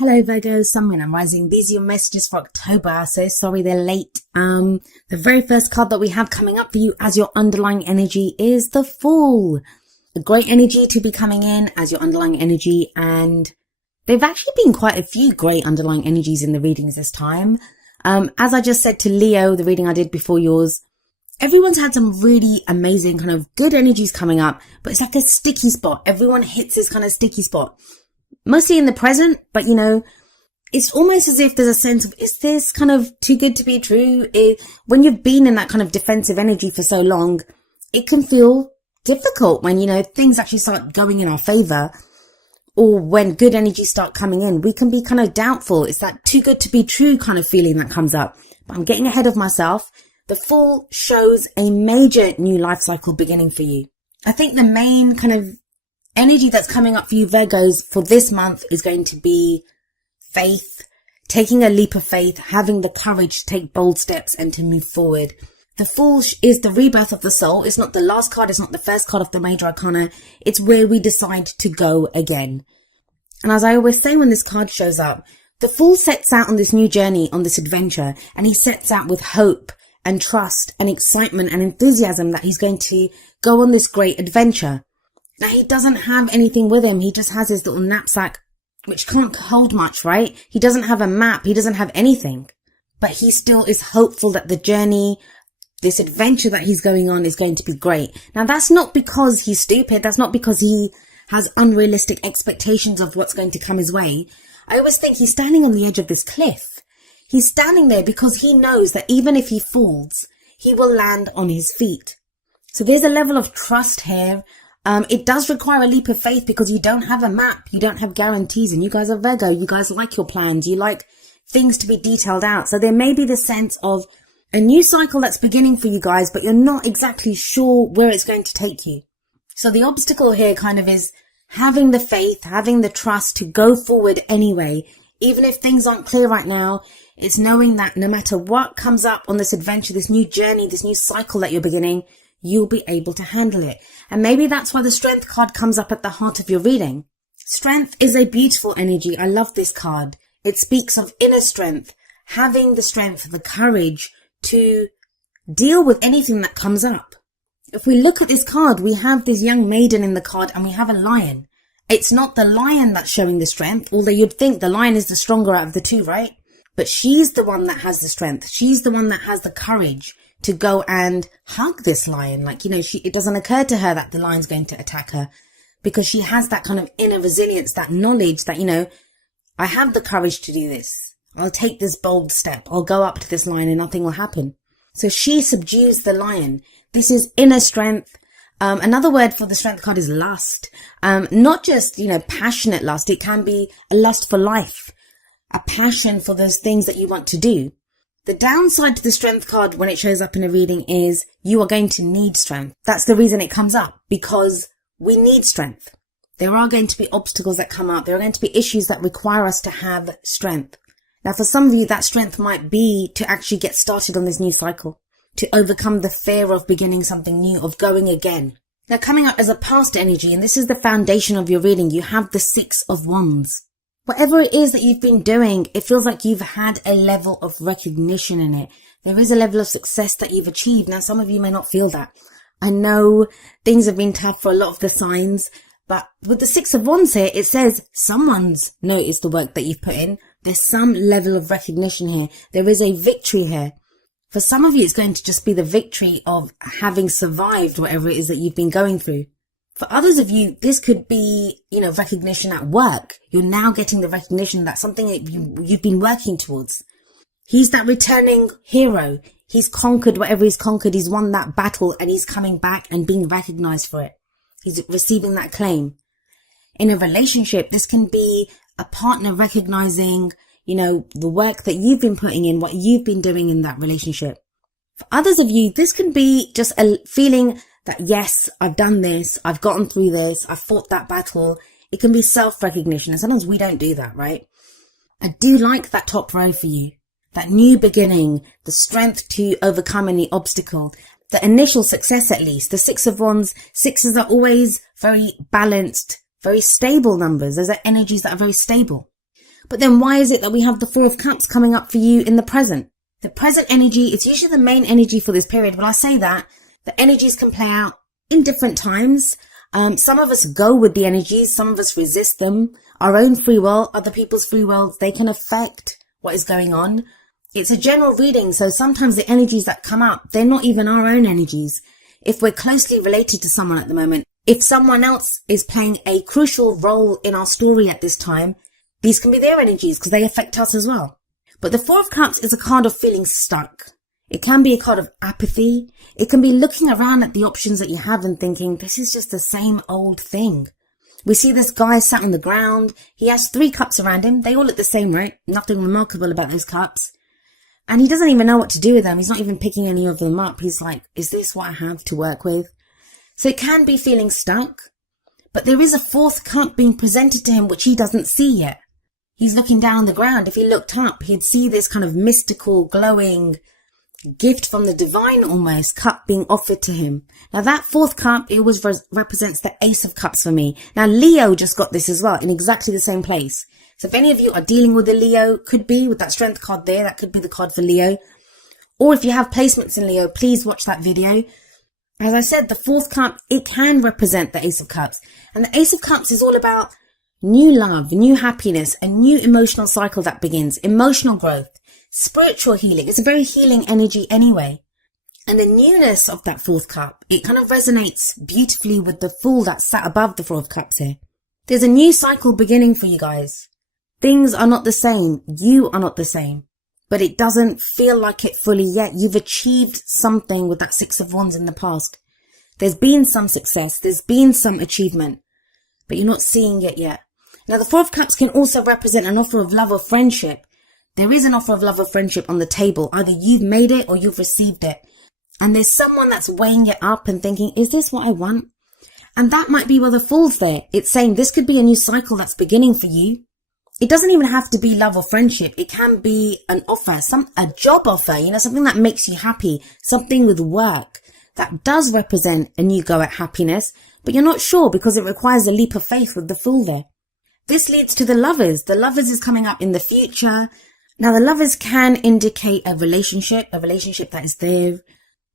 Hello Virgo, Sun, Moon and Rising. These are your messages for October. So sorry they're late. The very first card that we have coming up for you as your underlying energy is the Fool. A great energy to be coming in as your underlying energy, and there've actually been quite a few great underlying energies in the readings this time. As I just said to Leo, the reading I did before yours, everyone's had some really amazing kind of good energies coming up, but it's like a sticky spot. Everyone hits this kind of sticky spot. Mostly in the present, but you know, it's almost as if there's a sense of, is this kind of too good to be true? When you've been in that kind of defensive energy for so long, it can feel difficult when, you know, things actually start going in our favor, or when good energies start coming in, we can be kind of doubtful. It's that too good to be true kind of feeling that comes up. But I'm getting ahead of myself. The Fool shows a major new life cycle beginning for you. I think the main kind of energy that's coming up for you Virgos for this month is going to be faith, taking a leap of faith, having the courage to take bold steps and to move forward. The Fool is the rebirth of the soul. It's not the last card. It's not the first card of the major arcana. It's where we decide to go again. And as I always say when this card shows up, the Fool sets out on this new journey, on this adventure, and he sets out with hope and trust and excitement and enthusiasm that he's going to go on this great adventure. Now, he doesn't have anything with him. He just has his little knapsack, which can't hold much, right? He doesn't have a map. He doesn't have anything. But he still is hopeful that the journey, this adventure that he's going on, is going to be great. Now, that's not because he's stupid. That's not because he has unrealistic expectations of what's going to come his way. I always think he's standing on the edge of this cliff. He's standing there because he knows that even if he falls, he will land on his feet. So there's a level of trust here. It does require a leap of faith because you don't have a map, you don't have guarantees, and you guys are Virgo, you guys like your plans, you like things to be detailed out. So there may be the sense of a new cycle that's beginning for you guys, but you're not exactly sure where it's going to take you. So the obstacle here kind of is having the faith, having the trust to go forward anyway. Even if things aren't clear right now, it's knowing that no matter what comes up on this adventure, this new journey, this new cycle that you're beginning, you'll be able to handle it. And maybe that's why the Strength card comes up at the heart of your reading. Strength is a beautiful energy. I love this card. It speaks of inner strength, having the strength, the courage to deal with anything that comes up. If we look at this card, we have this young maiden in the card and we have a lion. It's not the lion that's showing the strength, although you'd think the lion is the stronger out of the two, right? But she's the one that has the strength. She's the one that has the courage to go and hug this lion. Like, you know, it doesn't occur to her that the lion's going to attack her because she has that kind of inner resilience, that knowledge that, you know, I have the courage to do this. I'll take this bold step. I'll go up to this lion and nothing will happen. So she subdues the lion. This is inner strength. Another word for the Strength card is lust. Not just, you know, passionate lust. It can be a lust for life, a passion for those things that you want to do. The downside to the Strength card when it shows up in a reading is you are going to need strength. That's the reason it comes up, because we need strength. There are going to be obstacles that come up. There are going to be issues that require us to have strength. Now, for some of you, that strength might be to actually get started on this new cycle, to overcome the fear of beginning something new, of going again. Now, coming up as a past energy, and this is the foundation of your reading, you have the Six of Wands. Whatever it is that you've been doing, it feels like you've had a level of recognition in it. There is a level of success that you've achieved. Now, some of you may not feel that. I know things have been tough for a lot of the signs, but with the Six of Wands here, it says someone's noticed the work that you've put in. There's some level of recognition here. There is a victory here. For some of you, it's going to just be the victory of having survived whatever it is that you've been going through. For others of you, this could be, you know, recognition at work. You're now getting the recognition that something that you've been working towards. He's that returning hero. He's conquered whatever he's conquered. He's won that battle and he's coming back and being recognized for it. He's receiving that claim. In a relationship, this can be a partner recognizing, you know, the work that you've been putting in, what you've been doing in that relationship. For others of you, this can be just a feeling that, yes, I've done this, I've gotten through this, I've fought that battle. It can be self-recognition, and sometimes we don't do that, right? I do like that top row for you. That new beginning, the strength to overcome any obstacle, the initial success at least. The Six of Wands, sixes are always very balanced, very stable numbers. Those are energies that are very stable. But then why is it that we have the Four of Cups coming up for you in the present? The present energy, it's usually the main energy for this period. When I say that, the energies can play out in different times. Some of us go with the energies, some of us resist them. Our own free will, other people's free will, they can affect what is going on. It's a general reading, so sometimes the energies that come up, they're not even our own energies. If we're closely related to someone at the moment, if someone else is playing a crucial role in our story at this time, these can be their energies because they affect us as well. But the Four of Cups is a card of feeling stuck. It can be a card of apathy. It can be looking around at the options that you have and thinking, this is just the same old thing. We see this guy sat on the ground. He has 3 cups around him. They all look the same, right? Nothing remarkable about those cups. And he doesn't even know what to do with them. He's not even picking any of them up. He's like, is this what I have to work with? So it can be feeling stuck. But there is a 4th cup being presented to him which he doesn't see yet. He's looking down on the ground. If he looked up, he'd see this kind of mystical, glowing gift from the divine almost cup being offered to him. Now that 4th cup, it always represents the Ace of Cups for me. Now Leo just got this as well in exactly the same place. So if any of you are dealing with a Leo, could be with that Strength card there, that could be the card for Leo. Or if you have placements in Leo, please watch that video. As I said, the 4th cup, it can represent the Ace of Cups. And the Ace of Cups is all about new love, new happiness, a new emotional cycle that begins, emotional growth, spiritual healing. It's a very healing energy anyway. And the newness of that 4th cup, it kind of resonates beautifully with the Fool that sat above the 4 of Cups here. There's a new cycle beginning for you guys. Things are not the same. You are not the same. But it doesn't feel like it fully yet. You've achieved something with that 6 of Wands in the past. There's been some success. There's been some achievement. But you're not seeing it yet. Now, the 4 of Cups can also represent an offer of love or friendship. There is an offer of love or friendship on the table. Either you've made it or you've received it. And there's someone that's weighing it up and thinking, is this what I want? And that might be where the Fool's there. It's saying this could be a new cycle that's beginning for you. It doesn't even have to be love or friendship. It can be an offer, a job offer, something that makes you happy, something with work that does represent a new go at happiness, but you're not sure because it requires a leap of faith with the Fool there. This leads to the Lovers. The Lovers is coming up in the future. Now, the Lovers can indicate a relationship that is there,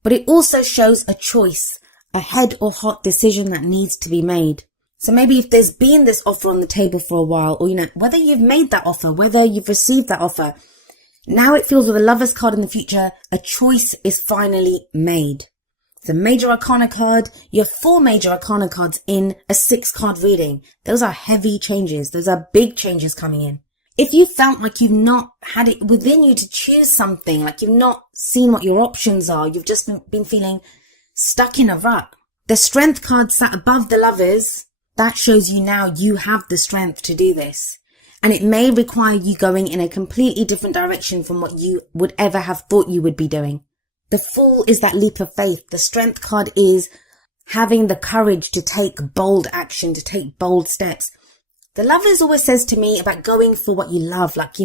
but it also shows a choice, a head or heart decision that needs to be made. So maybe if there's been this offer on the table for a while, or, whether you've made that offer, whether you've received that offer, now it feels with the Lovers card in the future, a choice is finally made. It's a Major Arcana card. You have 4 Major Arcana cards in a 6-card reading. Those are heavy changes. Those are big changes coming in. If you felt like you've not had it within you to choose something, like you've not seen what your options are, you've just been feeling stuck in a rut. The Strength card sat above the Lovers. That shows you now you have the strength to do this. And it may require you going in a completely different direction from what you would ever have thought you would be doing. The Fool is that leap of faith. The Strength card is having the courage to take bold action, to take bold steps. The Lovers always says to me about going for what you love. Like,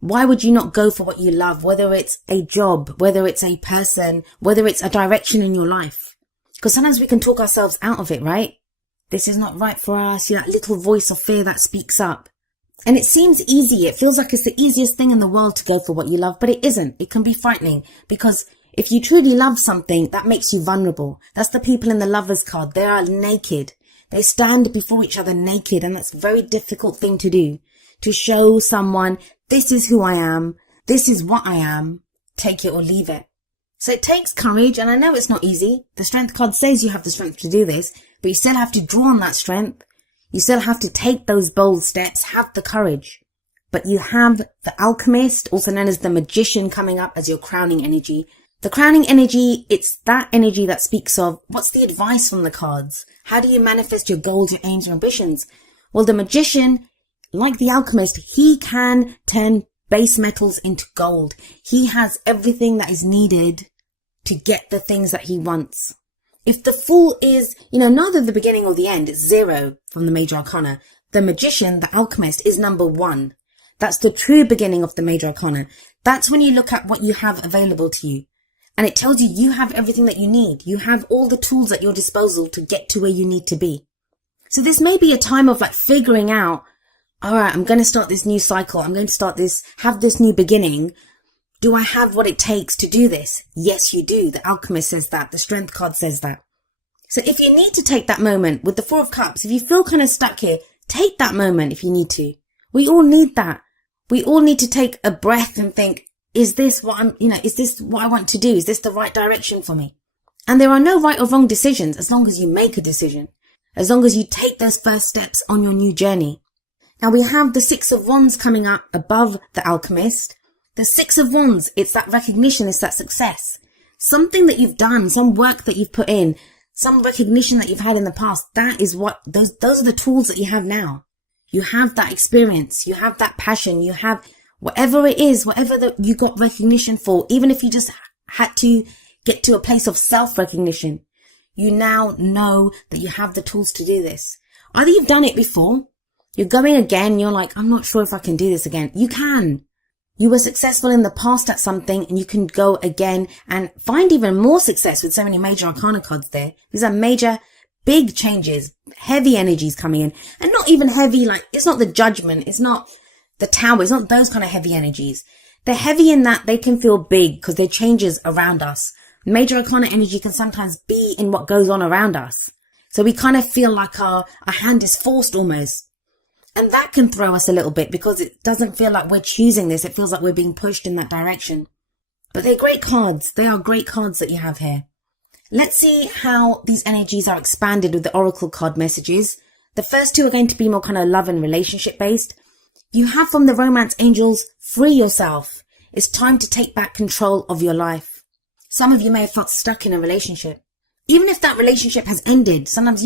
why would you not go for what you love? Whether it's a job, whether it's a person, whether it's a direction in your life. Because sometimes we can talk ourselves out of it, right? This is not right for us. That little voice of fear that speaks up. And it seems easy. It feels like it's the easiest thing in the world to go for what you love, but it isn't. It can be frightening because if you truly love something, that makes you vulnerable. That's the people in the Lovers card. They are naked. They stand before each other naked, and that's a very difficult thing to do. To show someone, this is who I am. This is what I am. Take it or leave it. So it takes courage, and I know it's not easy. The Strength card says you have the strength to do this, but you still have to draw on that strength. You still have to take those bold steps, have the courage. But you have the Alchemist, also known as the Magician, coming up as your crowning energy. The crowning energy, it's that energy that speaks of what's the advice from the cards? How do you manifest your goals, your aims, your ambitions? Well, the Magician, like the Alchemist, he can turn base metals into gold. He has everything that is needed to get the things that he wants. If the Fool is, neither the beginning or the end, it's 0 from the Major Arcana. The Magician, the Alchemist, is number 1. That's the true beginning of the Major Arcana. That's when you look at what you have available to you. And it tells you you have everything that you need. You have all the tools at your disposal to get to where you need to be. So this may be a time of figuring out, all right, I'm going to start this new cycle. I'm going to have this new beginning. Do I have what it takes to do this? Yes, you do. The Alchemist says that. The Strength card says that. So if you need to take that moment with the Four of Cups, if you feel kind of stuck here, take that moment if you need to. We all need that. We all need to take a breath and think, is this what is this what I want to do? Is this the right direction for me? And there are no right or wrong decisions as long as you make a decision, as long as you take those first steps on your new journey. Now we have the Six of Wands coming up above the Alchemist. The Six of Wands, it's that recognition, it's that success. Something that you've done, some work that you've put in, some recognition that you've had in the past. That is what, those are the tools that you have now. You have that experience, you have that passion, you have whatever it is, whatever that you got recognition for, even if you just had to get to a place of self-recognition, you now know that you have the tools to do this. Either you've done it before, you're going again, you're like, I'm not sure if I can do this again. You can. You were successful in the past at something and you can go again and find even more success with so many major arcana cards there. These are major, big changes, heavy energies coming in, and not even heavy, like it's not the Judgment, it's not the Tower, it's not those kind of heavy energies. They're heavy in that they can feel big because they're changes around us. Major arcana energy can sometimes be in what goes on around us. So we kind of feel like our hand is forced almost. And that can throw us a little bit because it doesn't feel like we're choosing this. It feels like we're being pushed in that direction. But they're great cards. They are great cards that you have here. Let's see how these energies are expanded with the Oracle card messages. The first two are going to be more kind of love and relationship based. You have from the Romance Angels, free yourself. It's time to take back control of your life. Some of you may have felt stuck in a relationship. Even if that relationship has ended, sometimes,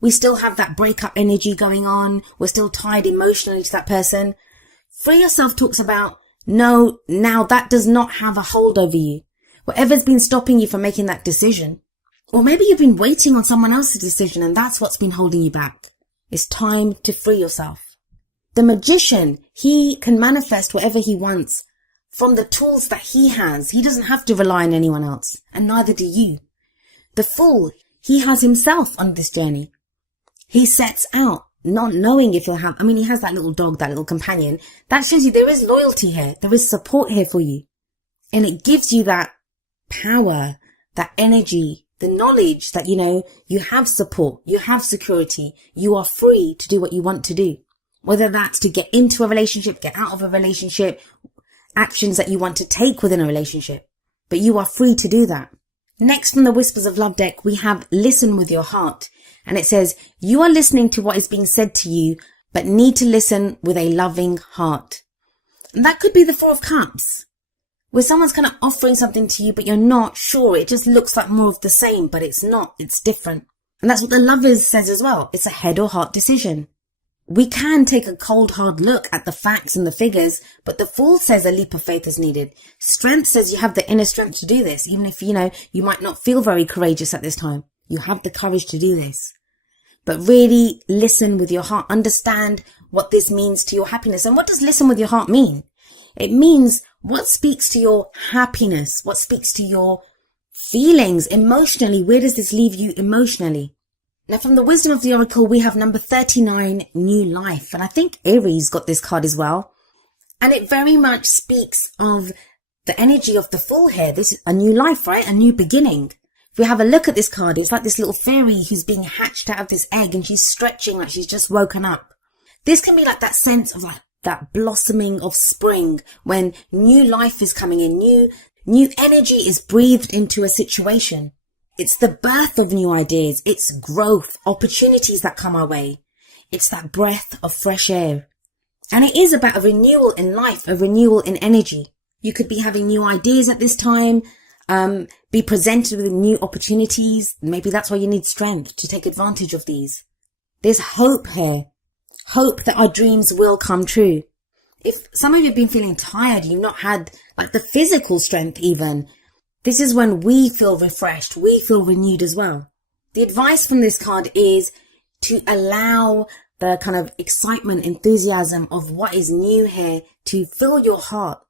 we still have that breakup energy going on. We're still tied emotionally to that person. Free yourself talks about, no, now that does not have a hold over you. Whatever's been stopping you from making that decision. Or maybe you've been waiting on someone else's decision and that's what's been holding you back. It's time to free yourself. The Magician, he can manifest whatever he wants from the tools that he has. He doesn't have to rely on anyone else, and neither do you. The Fool, he has himself on this journey. He sets out not knowing if he'll have, he has that little dog, that little companion. That shows you there is loyalty here. There is support here for you. And it gives you that power, that energy, the knowledge that, you have support, you have security, you are free to do what you want to do. Whether that's to get into a relationship, get out of a relationship, actions that you want to take within a relationship. But you are free to do that. Next from the Whispers of Love deck, we have Listen with Your Heart. And it says, you are listening to what is being said to you, but need to listen with a loving heart. And that could be the Four of Cups, where someone's kind of offering something to you, but you're not sure. It just looks like more of the same, but it's not. It's different. And that's what the Lovers says as well. It's a head or heart decision. We can take a cold, hard look at the facts and the figures, but the Fool says a leap of faith is needed. Strength says you have the inner strength to do this, even if, you might not feel very courageous at this time. You have the courage to do this. But really listen with your heart. Understand what this means to your happiness. And what does listen with your heart mean? It means what speaks to your happiness, what speaks to your feelings emotionally. Where does this leave you emotionally? Now, from the Wisdom of the Oracle, we have number 39, New Life. And I think Aries got this card as well. And it very much speaks of the energy of the Fool here. This is a new life, right? A new beginning. If we have a look at this card, it's like this little fairy who's being hatched out of this egg and she's stretching like she's just woken up. This can be like that sense of like that blossoming of spring when new life is coming in, new energy is breathed into a situation. It's the birth of new ideas. It's growth, opportunities that come our way. It's that breath of fresh air. And it is about a renewal in life, a renewal in energy. You could be having new ideas at this time, be presented with new opportunities. Maybe that's why you need strength to take advantage of these. There's hope here. Hope that our dreams will come true. If some of you have been feeling tired, you've not had like the physical strength even, this is when we feel refreshed. We feel renewed as well. The advice from this card is to allow the kind of excitement, enthusiasm of what is new here to fill your heart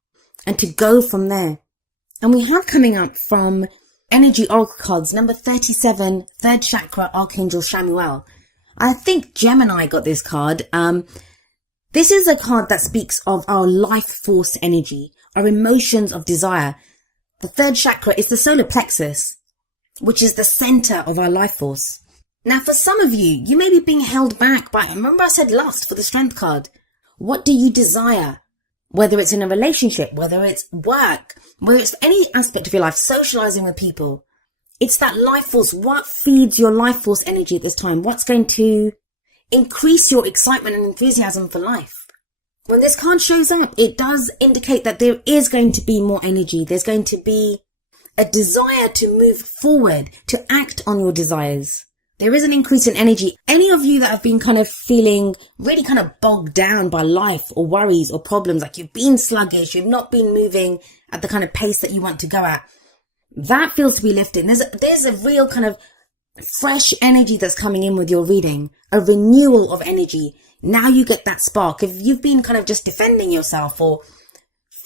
and to go from there. And we have coming up from Energy Oracle cards, number 37, third chakra, Archangel Shamuel. I think Gemini got this card. This is a card that speaks of our life force energy, our emotions of desire. The third chakra is the solar plexus, which is the center of our life force. Now, for some of you, you may be being held back by, remember I said lust for the strength card. What do you desire? Whether it's in a relationship, whether it's work, whether it's any aspect of your life, socializing with people. It's that life force. What feeds your life force energy at this time? What's going to increase your excitement and enthusiasm for life? When this card shows up, it does indicate that there is going to be more energy. There's going to be a desire to move forward, to act on your desires. There is an increase in energy. Any of you that have been kind of feeling really kind of bogged down by life or worries or problems, like you've been sluggish, you've not been moving at the kind of pace that you want to go at, that feels to be lifted. There's a real kind of fresh energy that's coming in with your reading, a renewal of energy. Now you get that spark. If you've been kind of just defending yourself or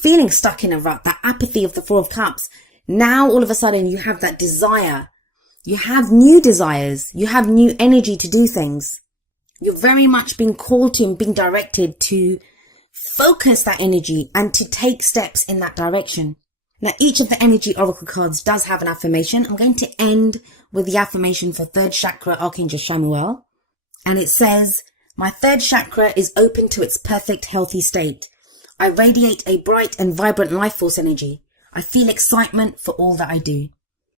feeling stuck in a rut, that apathy of the Four of Cups, now all of a sudden you have that desire. You have new desires. You have new energy to do things. You're very much being called to and being directed to focus that energy and to take steps in that direction. Now, each of the energy oracle cards does have an affirmation. I'm going to end with the affirmation for third chakra, Archangel Chamuel. And it says, my third chakra is open to its perfect, healthy state. I radiate a bright and vibrant life force energy. I feel excitement for all that I do.